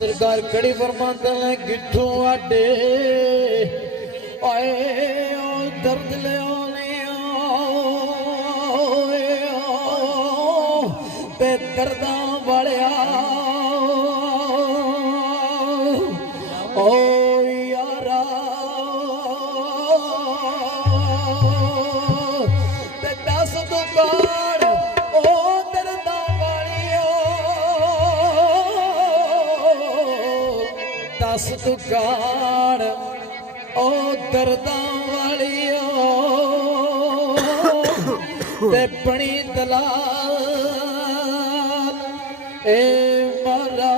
सरकार खड़ी फरमाता है किथों आडे आए दर्द ले ते दर्दा वालिया ओ यारा ते दस दुकान ओ दर्दा वालिया दस दुकान ओ दर्दा वालिया ते बनी दलाल ए मारा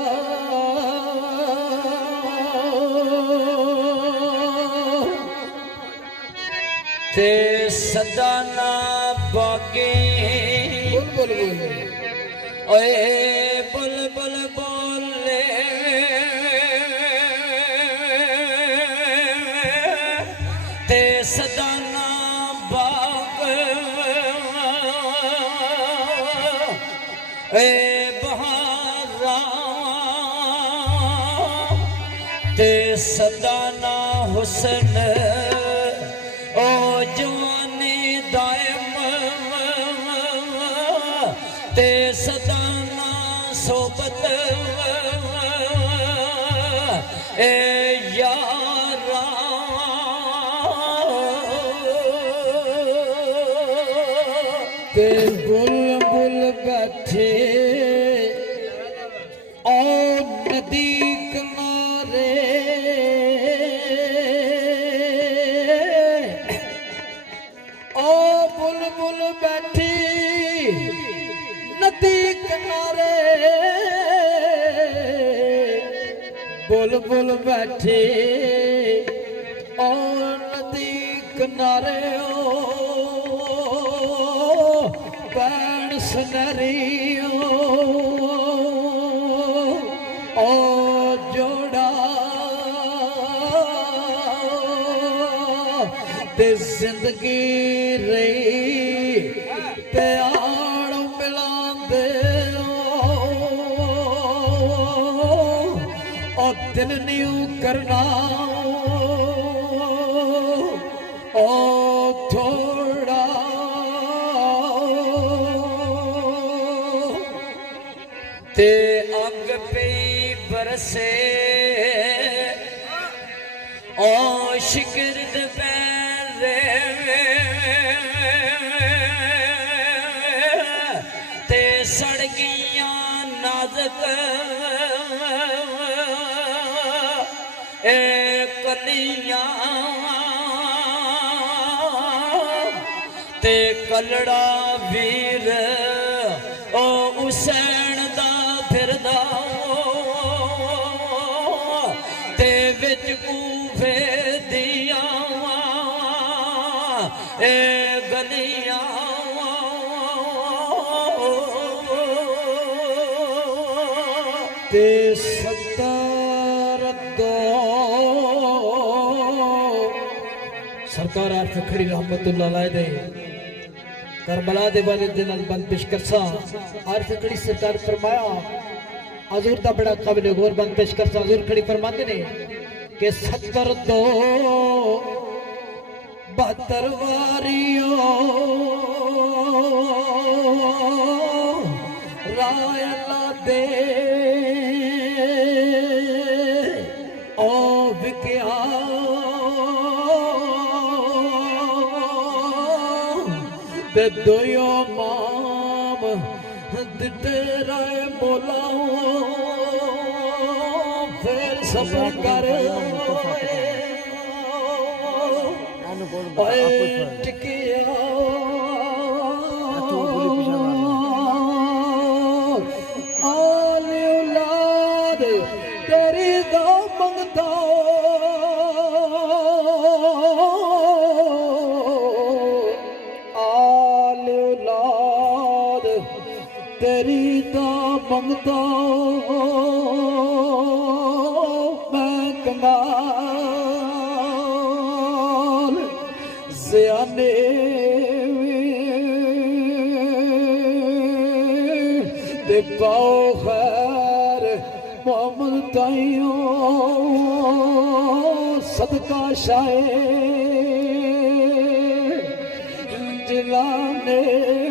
ते सदाना बागे बुल ओए बुल बुल बोले ते सदाना बाग ए बहारा ते सदाना हुस्न ओ जवानी दायम ते सदाना सोबत ए यारा ते बुल बुल बैठे ओ नदी किनारे ओ बुलबुल बैठी नदी किनारे बुलबुल बैठी ओ नदी किनारे पैण सुनरियो ओ जोड़ा ते जिंदगी रही ते आड़ मिलांदे ओ दिल न्यू करना ओ थोड़ा ते अग पे बरसे ओ शिकरद पैरे ते सड़ गईया नाजक ए कलियां ते कलड़ा वीर ओ हुसैन दा फिरदा ते विच कूफे दिया ए गलियां ते सत्तर दो सरकार आर्थ खड़ी रहमतुल्लाह अलैह दे करबला दे वाले दिन बंद पेश करसा आर्थ खड़ी सरकार फरमाया हजूर दा बड़ा काबिल गौर बंद पेश करसा हजूर खड़ी फरमाते ने कि 72 72 वारियो राय अल्लाह दे ओ विक्या ते दोयो माम दिते राय बोला फिर सफर कर टिकिया आले औलाद तेरी दा मंगता तेरी दा मंगता मैं कमाल सियाने ते पाओ खैर मोहम्मद साईं सदका शाए जिला ने